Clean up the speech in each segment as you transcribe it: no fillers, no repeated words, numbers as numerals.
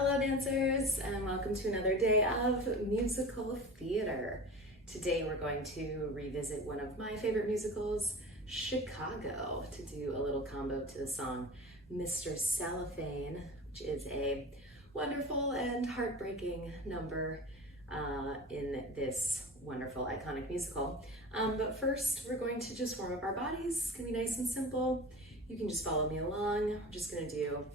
Hello dancers, and welcome to another day of musical theater. Today we're going to revisit one of my favorite musicals, Chicago, to do a little combo to the song Mr. Cellophane, which is a wonderful and heartbreaking number in this wonderful iconic musical. But first we're going to just warm up our bodies. It's gonna be nice and simple. You can just follow me along. We're just gonna do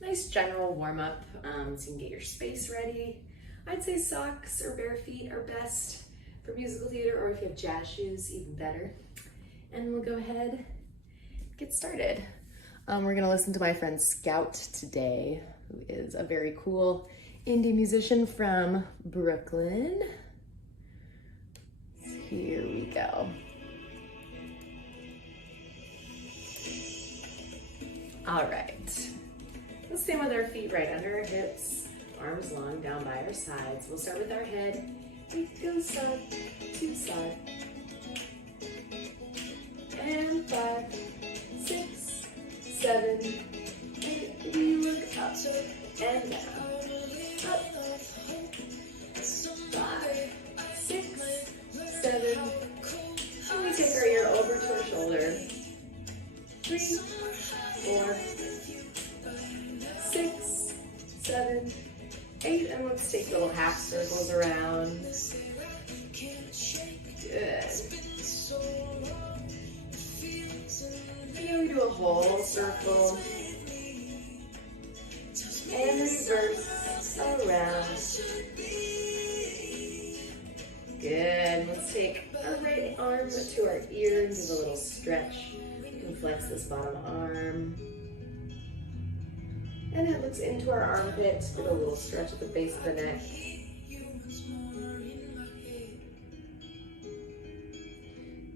nice general warm up so you can get your space ready. I'd say socks or bare feet are best for musical theater, or if you have jazz shoes, even better. And we'll go ahead and get started. We're gonna listen to my friend Scout today, who is a very cool indie musician from Brooklyn. Here we go. All right. Let's stand with our feet right under our hips, arms long down by our sides. We'll start with our head. We go side to side. And 5, 6, 7, 8. We look up and down. Up. 5, 6, 7. And we take our ear over to our shoulder. 3, 4, 6, 7, 8, and let's take little half circles around. Good. And we do a whole circle. And reverse around. Good. Let's take our right arm to our ear and give a little stretch. You can flex this bottom arm. And it looks into our armpit, give a little stretch at the base of the neck.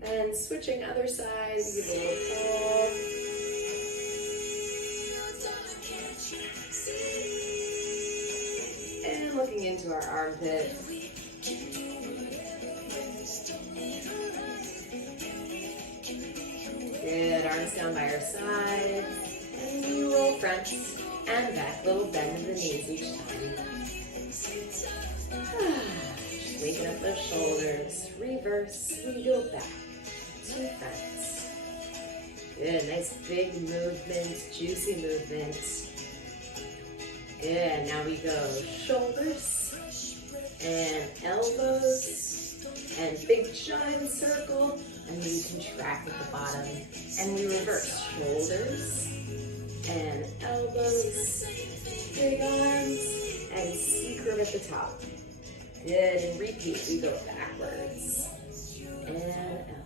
And switching other side, give a little pull. And looking into our armpit. Good, arms down by our side. And we roll front and back, little bend in the knees each time. Just waking up those shoulders. Reverse, we go back to front. Good, nice big movement, juicy movement. Good, now we go shoulders and elbows and big giant circle, and we contract at the bottom. And we reverse shoulders and elbows, big arms, and C-curve at the top. Good, and repeat, we go backwards, and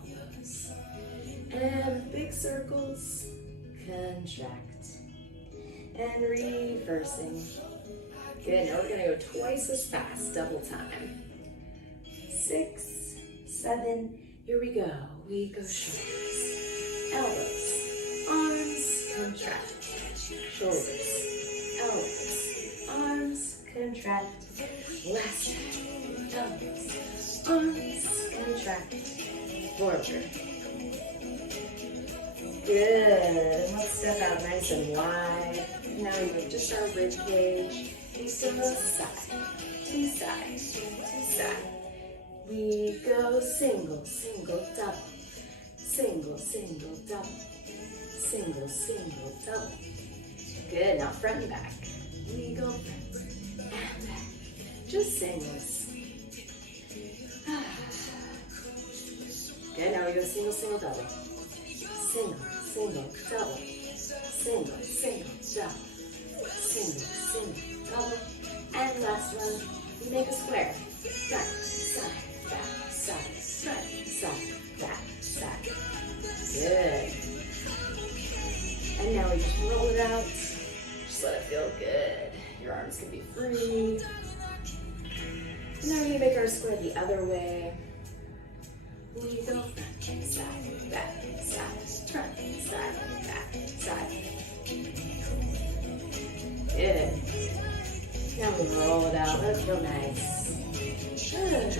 elbows, and big circles, contract, and reversing. Good, now we're gonna go twice as fast, double time. 6, 7, here we go shoulders, elbows, arms, contract. Shoulders, elbows, arms, contract. Last time. Elbows, arms, contract. Forward. Good. Let's step out nice and wide. Now we move just our rib cage. We go side to side to side. We go single, single, double. Single, single, double. Single, single, double. Good, now front and back. We go front and back. Just singles. Good, now we go single, single, double. Single, single, double. Single, single, double. Single, single, double. And last one, we make a square. Front, side, back, side, front, side, back, side. Good. And now we just roll it out. Just let it feel good. Your arms can be free. Now we make our square the other way. We go front, side, back, side, front, side, back, side. Good. Now we roll it out. Let it feel nice. Good.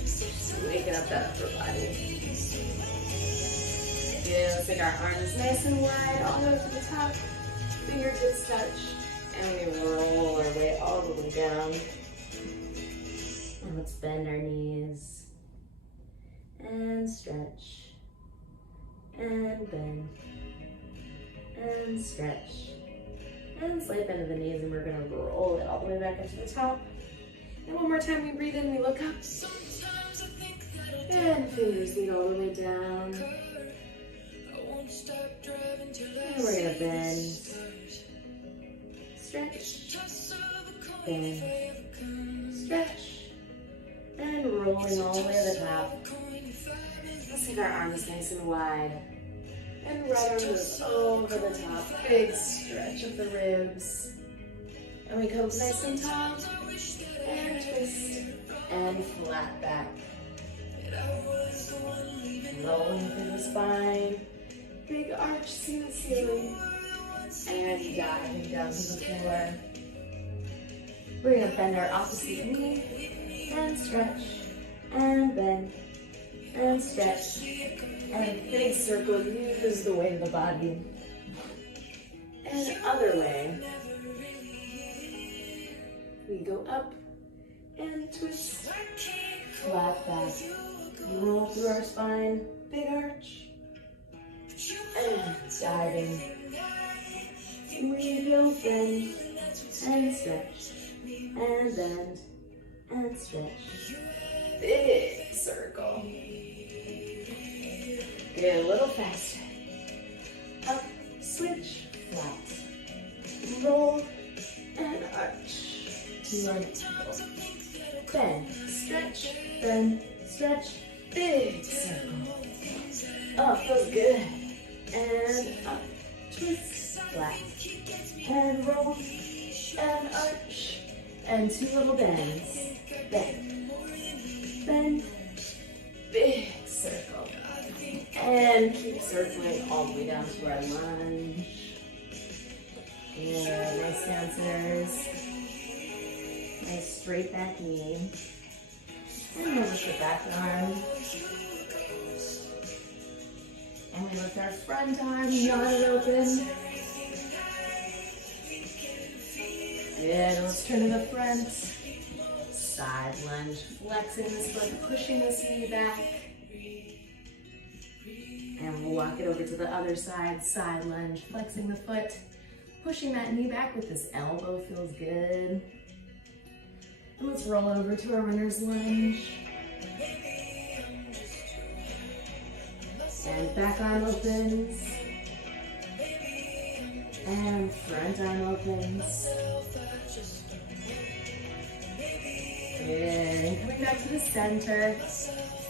Just waking up that upper body. Good. Let's make our arms nice and wide all the way to the top. Fingertips touch. And we roll our way all the way down. And let's bend our knees. And stretch. And bend. And stretch. And slight bend of the knees, and we're gonna roll it all the way back up to the top. And one more time, we breathe in, we look up. And fingers lead all the way down. And we're gonna bend. Stretch. Bend. Stretch. And rolling all the way to the top. Let's leave our arms nice and wide. And right arm goes over the top. Big stretch of the ribs. And we come nice and tall. And twist. And flat back. Rolling through the spine. Big arch to the ceiling. And diving down to the floor. We're going to bend our opposite knee. And stretch. And bend. And stretch. And big circle, use the weight of the body. And other way. We go up and twist. Flat back. Roll through our spine. Big arch. And diving. We go bend and stretch. And bend and stretch. Big circle. Get a little faster. Up, switch, flat. Roll, and arch. To our ankle. Bend, stretch, big circle. Oh, feels good. And up, twist, flat. And roll, and arch. And two little bends. Bend, big circle. And keep circling all the way down to our lunge. Good, nice dancers. Nice straight back knee. And lift the back arm. And we lift our front arm, yawn it open. Good, let's turn to the front. Side lunge, flexing this foot, pushing this knee back. And we'll walk it over to the other side, side lunge, flexing the foot, pushing that knee back with this elbow, feels good. And let's roll over to our runner's lunge. And back arm opens. And front arm opens. Good, and coming back to the center.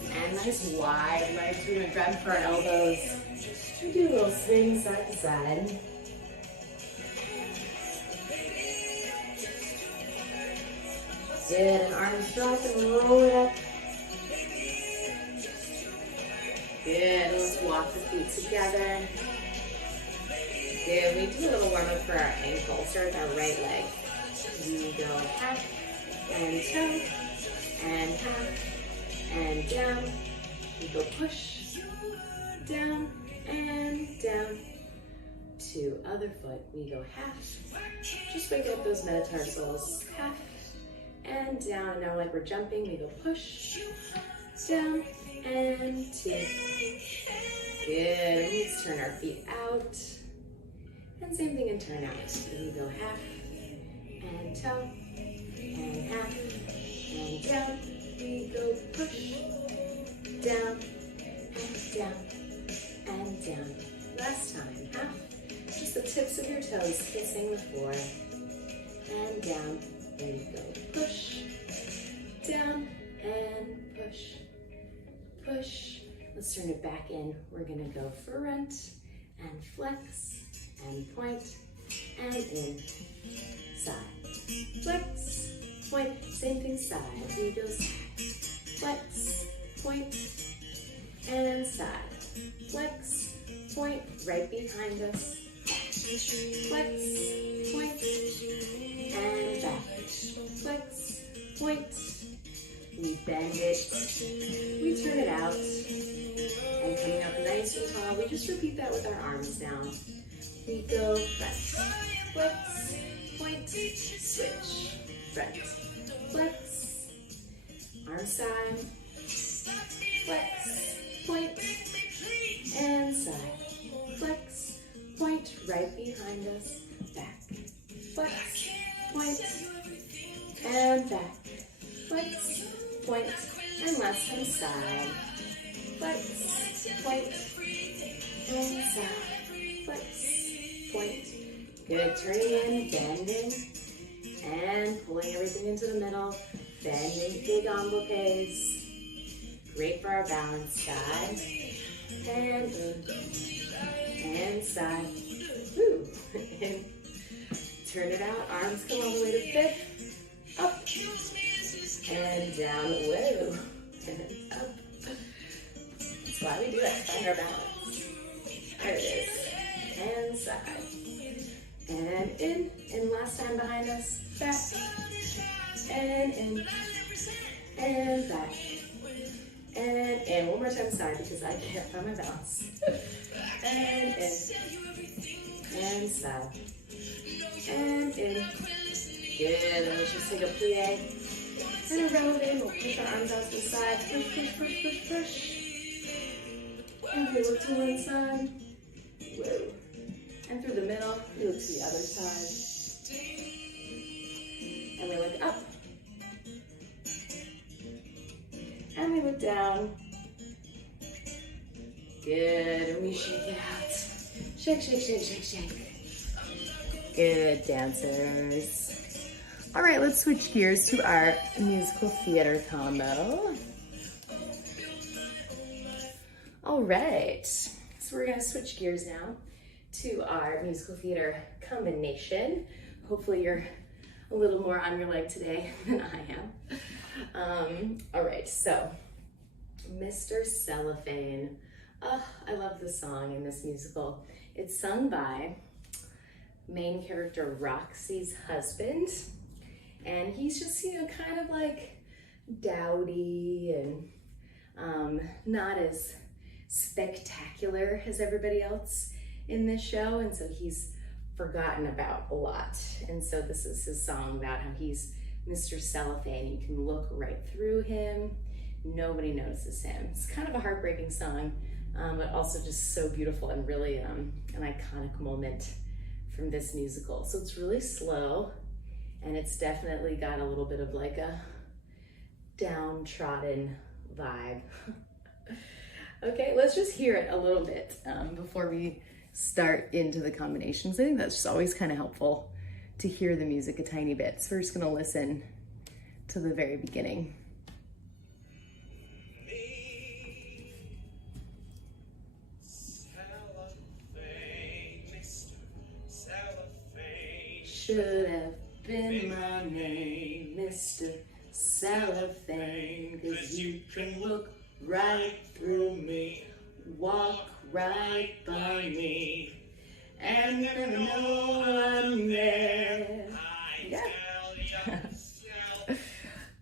And nice wide legs. We're going to grab for our elbows. We do a little swing side to side. Good, and arms drop and roll it up. Good, let's walk the feet together. Good, we do a little warm up for our ankle. Start with our right leg. We go half and toe and half. And down, we go push, down, and down. To other foot, we go half. Just wake up those metatarsals, half, and down. And now like we're jumping, we go push, down, and two. Good, let's turn our feet out. And same thing and turn out. We go half, and toe, and half, and down. We go push, down, and down, and down. Last time, half. Just the tips of your toes kissing the floor. And down. There you go. Push, down, and push, push. Let's turn it back in. We're gonna go front, and flex, and point, and in. Side. Flex, point. Same thing, side. We go side. Flex, point, and side. Flex, point, right behind us. Flex, point, and back. Flex, point. We bend it. We turn it out. And coming up nice and tall, we just repeat that with our arms down. We go flex, flex, point, point, switch, front, flex, arm side, flex, point, and side, flex, point, right behind us, back, flex, point, and back, flex, point, and last time side, flex, point, and side, flex, point. Good, turning in, bending, and pulling everything into the middle, bending, big envelopes. Great for our balance, side, and in, and side, woo, and turn it out, arms come all the way to fifth, up, and down, whoa, and up. That's why we do that, find our balance. There it is, and side, and in, and last time behind us, back, and in, and back, and in, one more time side because I can't find my balance, and in, and side, and in, good, and let's just take a plie, and a roll it in, we'll push our arms out to the side, push, push, push, push, push, and we look to one side, whoa, and through the middle, we look to the other side, and we look up, and we look down, good, and we shake it out, shake, shake, shake, shake, shake, good, dancers. All right, let's switch gears to our musical theater combo. All right, so we're gonna switch gears now to our musical theater combination. Hopefully you're a little more on your leg today than I am. All right, so Mr. Cellophane. Oh, I love the song in this musical. It's sung by main character Roxy's husband, and he's just, you know, kind of like dowdy and not as spectacular as everybody else in this show, and so he's forgotten about a lot. And so this is his song about how he's Mr. Cellophane. You can look right through him, nobody notices him. It's kind of a heartbreaking song, but also just so beautiful and really an iconic moment from this musical. So it's really slow, and it's definitely got a little bit of like a downtrodden vibe. Okay, let's just hear it a little bit before we start into the combinations. I think that's just always kind of helpful to hear the music a tiny bit. So we're just gonna listen to the very beginning. Should have been my name, Mr. Cellophane, 'cause you can look right through me, walk right by me, and never know I'm there. Yeah.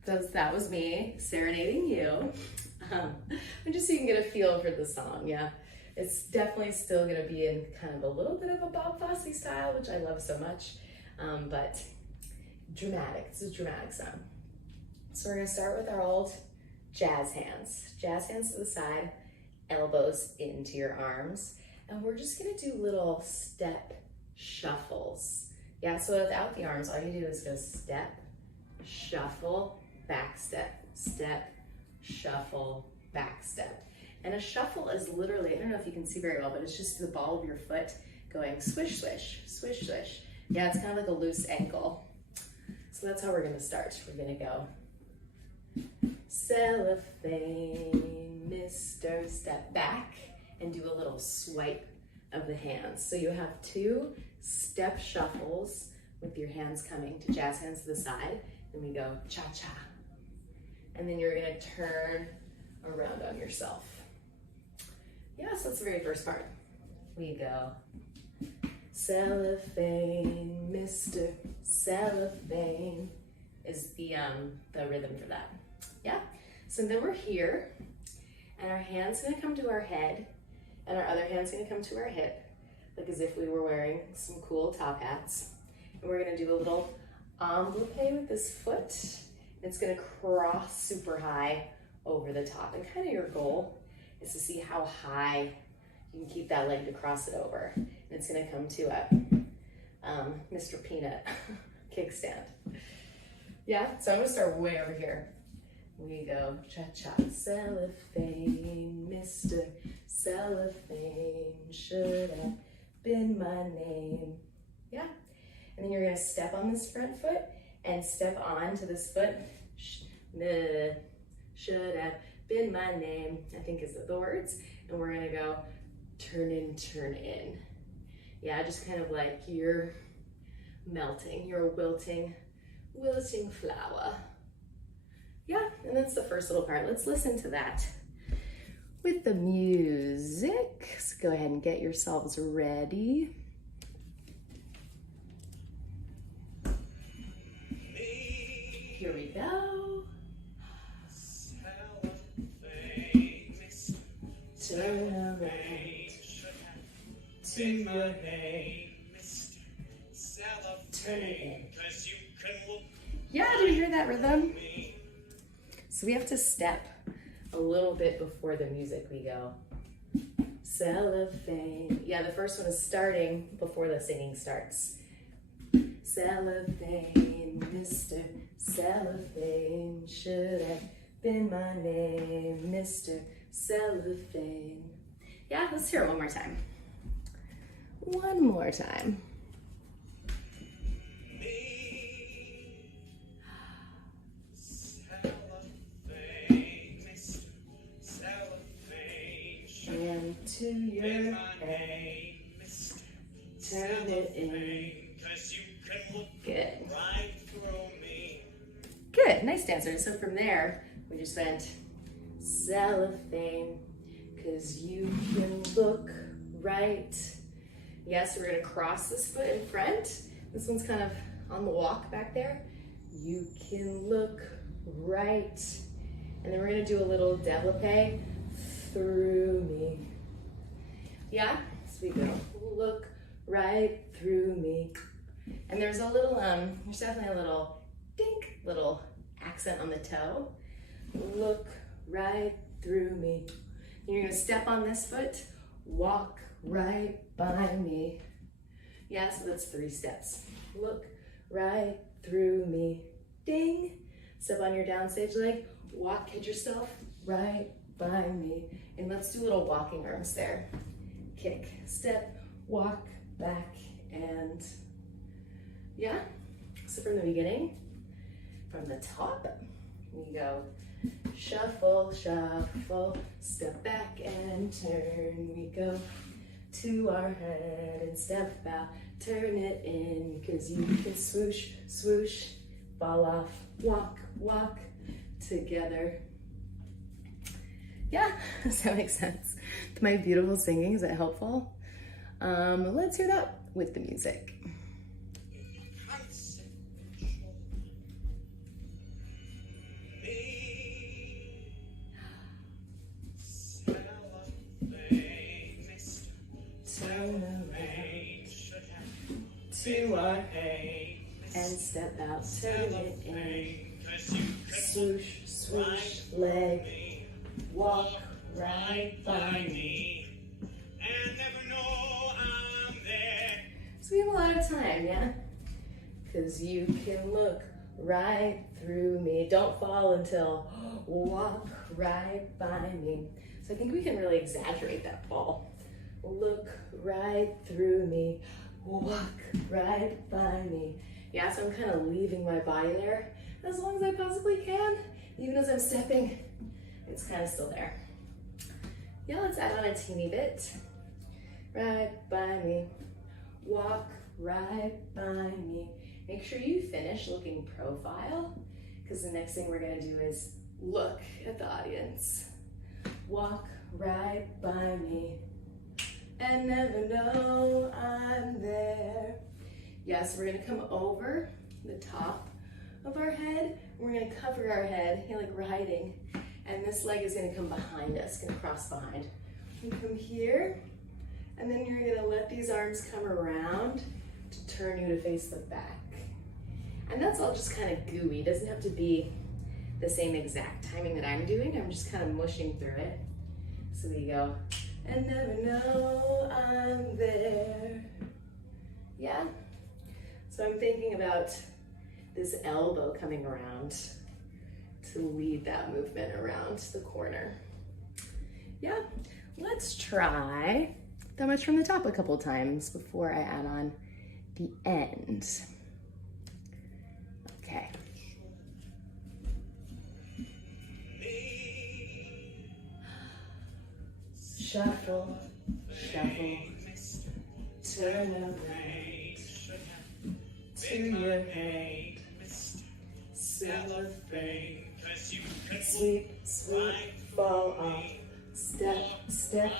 That was me serenading you. Just so you can get a feel for the song, yeah. It's definitely still gonna be in kind of a little bit of a Bob Fosse style, which I love so much, but dramatic. It's a dramatic song. So we're gonna start with our old jazz hands. Jazz hands to the side, elbows into your arms. And we're just gonna do little step shuffles. Yeah, so without the arms, all you do is go step, shuffle, back step, step, shuffle, back step. And a shuffle is literally, I don't know if you can see very well, but it's just the ball of your foot going swish, swish, swish, swish. Yeah, it's kind of like a loose ankle. So that's how we're gonna start. We're gonna go cellophane, Mr. Step back, and do a little swipe of the hands. So you have two step shuffles with your hands coming to jazz hands to the side. Then we go cha-cha. And then you're gonna turn around on yourself. Yeah, so that's the very first part. We go cellophane, Mr. Cellophane is the rhythm for that. Yeah, so then we're here, and our hand's gonna come to our head, and our other hand's gonna come to our hip, like as if we were wearing some cool top hats. And And we're gonna do a little envelope with this foot. It's gonna cross super high over the top. And kind of your goal is to see how high you can keep that leg to cross it over. And it's gonna come to a Mr. Peanut kickstand. Yeah, so I'm gonna start way over here. We go cha-cha, cellophane, Mr. Cellophane, should have been my name. Yeah, and then you're gonna step on this front foot and step on to this foot. Should have been my name, I think is the words. And we're gonna go turn in, turn in. Yeah, just kind of like you're melting, you're a wilting flower. Yeah, and that's the first little part. Let's listen to that with the music. So go ahead and get yourselves ready. Here we go. Turn around to your name. Turn it in. Yeah, do you hear that rhythm? So we have to step a little bit before the music. We go cellophane. Yeah, the first one is starting before the singing starts. Cellophane, Mr. Cellophane, should have been my name, Mr. Cellophane. Yeah, let's hear it one more time. One more time. And to your head, turn it in. Good. Good, nice dancer. So from there, we just went cellophane, cause you can look right. Yes, we're gonna cross this foot in front. This one's kind of on the walk back there. You can look right. And then we're gonna do a little développé through me. Yeah, so we go, look right through me. And there's a little, there's definitely a little dink, little accent on the toe. Look right through me. And you're gonna step on this foot, walk right by me. Yeah, so that's 3 steps. Look right through me, ding. Step on your downstage leg, walk, hit yourself right by me. And let's do little walking arms there. Kick, step, walk, back, and yeah. So from the beginning, from the top, we go shuffle, shuffle, step back and turn. We go to our head and step out, turn it in, cause you can swoosh, swoosh, fall off, walk, walk together. Yeah, does that make sense? My beautiful singing, is that helpful? Let's hear that with the music. Turn around to our head and step out, turn it in, swoosh, swoosh, leg, walk right by me, and never know I'm there. So we have a lot of time, yeah? Cause you can look right through me. Don't fall until walk right by me. So I think we can really exaggerate that fall. Look right through me, walk right by me. Yeah, so I'm kind of leaving my body there as long as I possibly can. Even as I'm stepping, it's kind of still there. Yeah, let's add on a teeny bit. Right by me, walk right by me. Make sure you finish looking profile, because the next thing we're gonna do is look at the audience. Walk right by me and never know I'm there. Yes, we're gonna come over the top of our head. We're gonna cover our head, like riding, and this leg is gonna come behind us, gonna cross behind. You come here, and then you're gonna let these arms come around to turn you to face the back. And that's all just kind of gooey. It doesn't have to be the same exact timing that I'm doing. I'm just kind of mushing through it. So we go, and never know I'm there. Yeah. So I'm thinking about this elbow coming around to lead that movement around the corner. Yeah, let's try that much from the top a couple times before I add on the end. Okay. Shuffle, shuffle, turn around to your head, cellophane, sweep, sweep, fall off, step, step,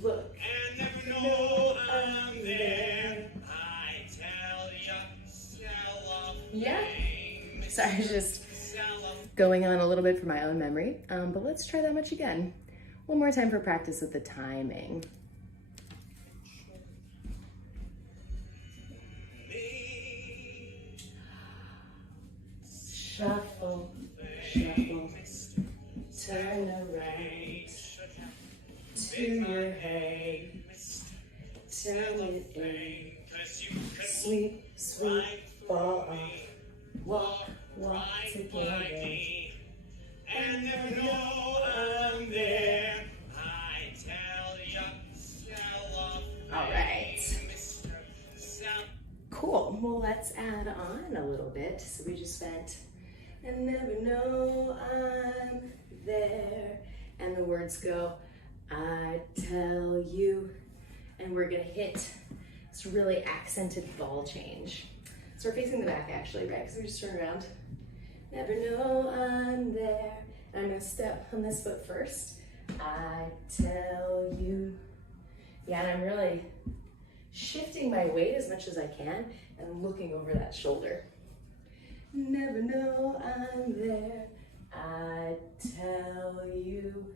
look, and never know I'm there, I tell ya, cellophane. Yeah, sorry, I was just going on a little bit for my own memory, but let's try that much again. One more time for practice with the timing. Shuffle, shuffle, turn around to your head, turn it in, sweep, sweep, fall off, walk, walk together, and never know I'm there, I tell ya, all right. Cool, well let's add on a little bit. So we just went, and never know I'm there. And the words go, I tell you. And we're gonna hit this really accented ball change. So we're facing the back actually, right? Because we just turn around. Never know I'm there. And I'm gonna step on this foot first. I tell you. Yeah, and I'm really shifting my weight as much as I can and looking over that shoulder. Never know I'm there, I tell you.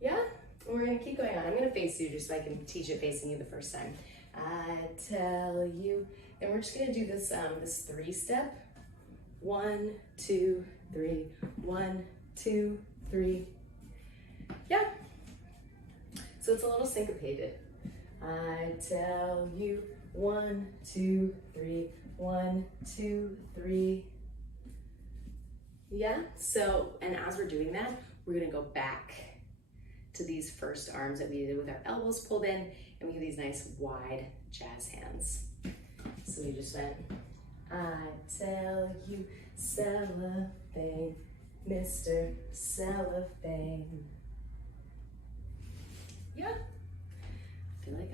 Yeah, and we're gonna keep going on. I'm gonna face you just so I can teach it facing you the first time. I tell you, and we're just gonna do this this 3-step. 1, 2, 3, 1, 2, 3. Yeah, so it's a little syncopated. I tell you, 1, 2, 3, 1, 2, 3. Yeah, so, and as we're doing that, we're gonna go back to these first arms that we did with our elbows pulled in, and we have these nice wide jazz hands. So we just went, I tell you, cellophane, Mr. Cellophane. Yeah. I feel like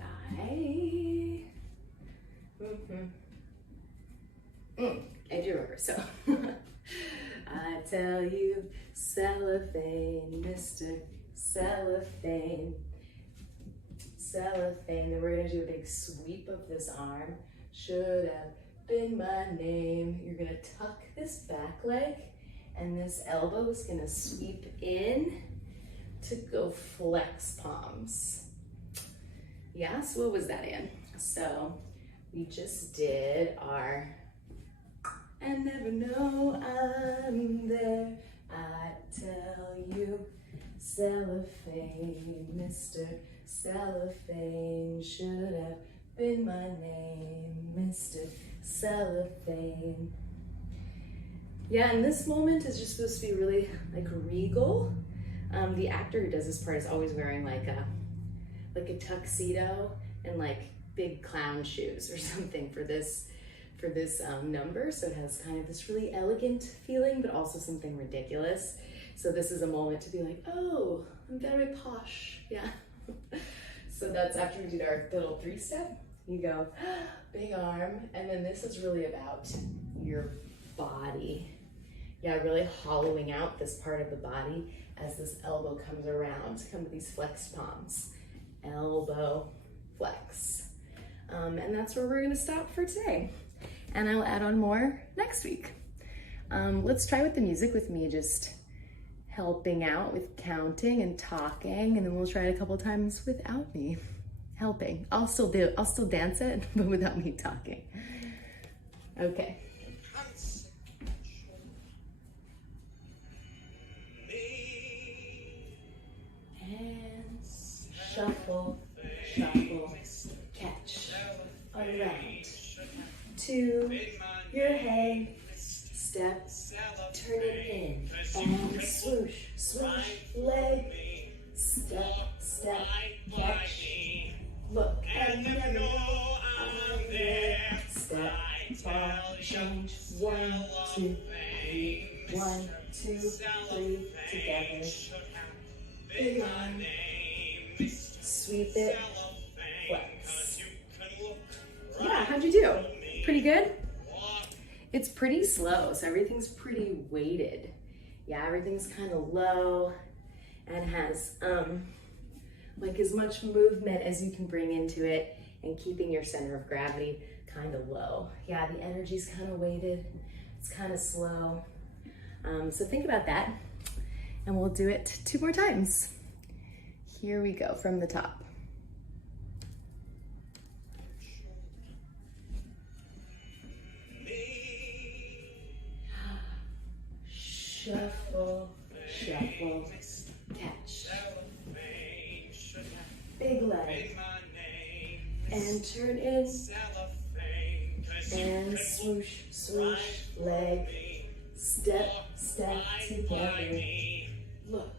I do remember, so. I tell you, cellophane, Mr. Cellophane, cellophane. Then we're gonna do a big sweep of this arm. Should have been my name. You're gonna tuck this back leg, and this elbow is gonna sweep in to go flex palms. Yeah, so what was that in? So we just did our, and never know I'm there, I tell you, cellophane, Mr. Cellophane, should have been my name, Mr. Cellophane. Yeah, and this moment is just supposed to be really like regal. The actor who does this part is always wearing like a tuxedo and like big clown shoes or something for this number. So it has kind of this really elegant feeling, but also something ridiculous. So this is a moment to be like, oh, I'm very posh. Yeah. So that's after we did our little 3-step. You go, big arm, and then this is really about your body. Yeah, really hollowing out this part of the body as this elbow comes around. Come to these flex palms. Elbow, flex. And that's where we're gonna stop for today. And I'll add on more next week. Let's try with the music with me just helping out with counting and talking, and then we'll try it a couple times without me. helping. I'll still dance it, but without me talking. Okay. And shuffle, shuffle, catch, around, to your head, step, turn it in, and swoosh, swoosh, leg, step, step, catch, look, and never know I'm there, step, ball, change, 1, 2, 3, 1, 2, 3, together, big arm, sweep it, flex. Yeah, how'd you do? Pretty good? It's pretty slow, so everything's pretty weighted. Yeah, everything's kind of low and has like as much movement as you can bring into it and keeping your center of gravity kind of low. Yeah, the energy's kind of weighted. It's kind of slow. So think about that, and we'll do it 2 more times. Here we go from the top. Shuffle, shuffle, catch. Big leg. And turn in. And swoosh, swoosh, leg. Step, step together. Look.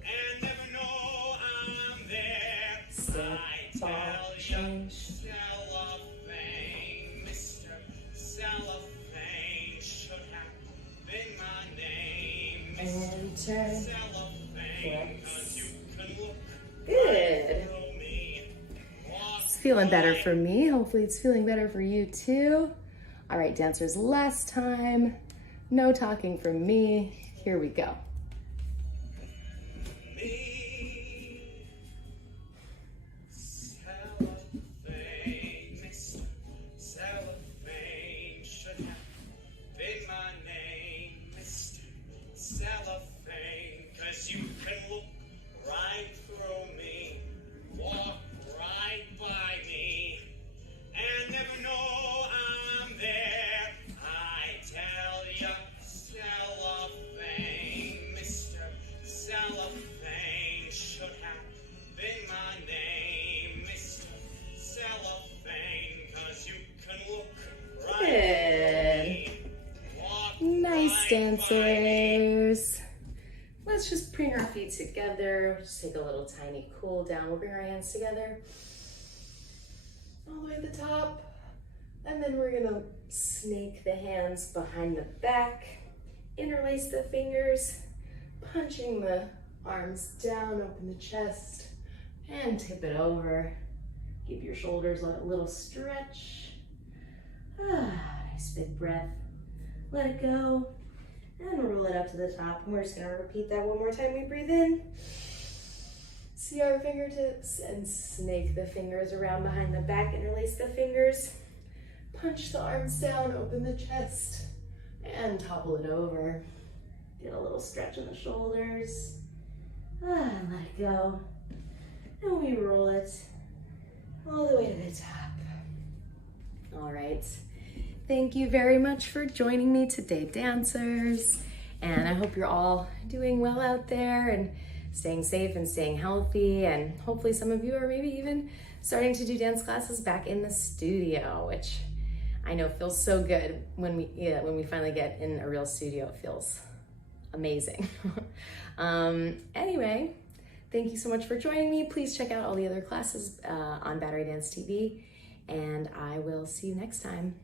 Step, ball, change. And turn, flex. Good. It's feeling better for me. Hopefully it's feeling better for you too. All right, dancers, last time. No talking from me. Here we go. Nice, dancers. Let's just bring our feet together. Just take a little tiny cool down. We'll bring our hands together all the way to the top. And then we're gonna snake the hands behind the back, interlace the fingers, punching the arms down, open the chest, and tip it over. Give your shoulders a little stretch. Nice big breath. Let it go, and roll it up to the top. And we're just gonna repeat that one more time. We breathe in, see our fingertips, and snake the fingers around behind the back, interlace the fingers, punch the arms down, open the chest, and topple it over. Get a little stretch in the shoulders, and let it go. And we roll it all the way to the top. All right. Thank you very much for joining me today, dancers. And I hope you're all doing well out there and staying safe and staying healthy. And hopefully some of you are maybe even starting to do dance classes back in the studio, which I know feels so good when we finally get in a real studio. It feels amazing. Anyway, thank you so much for joining me. Please check out all the other classes on Battery Dance TV, and I will see you next time.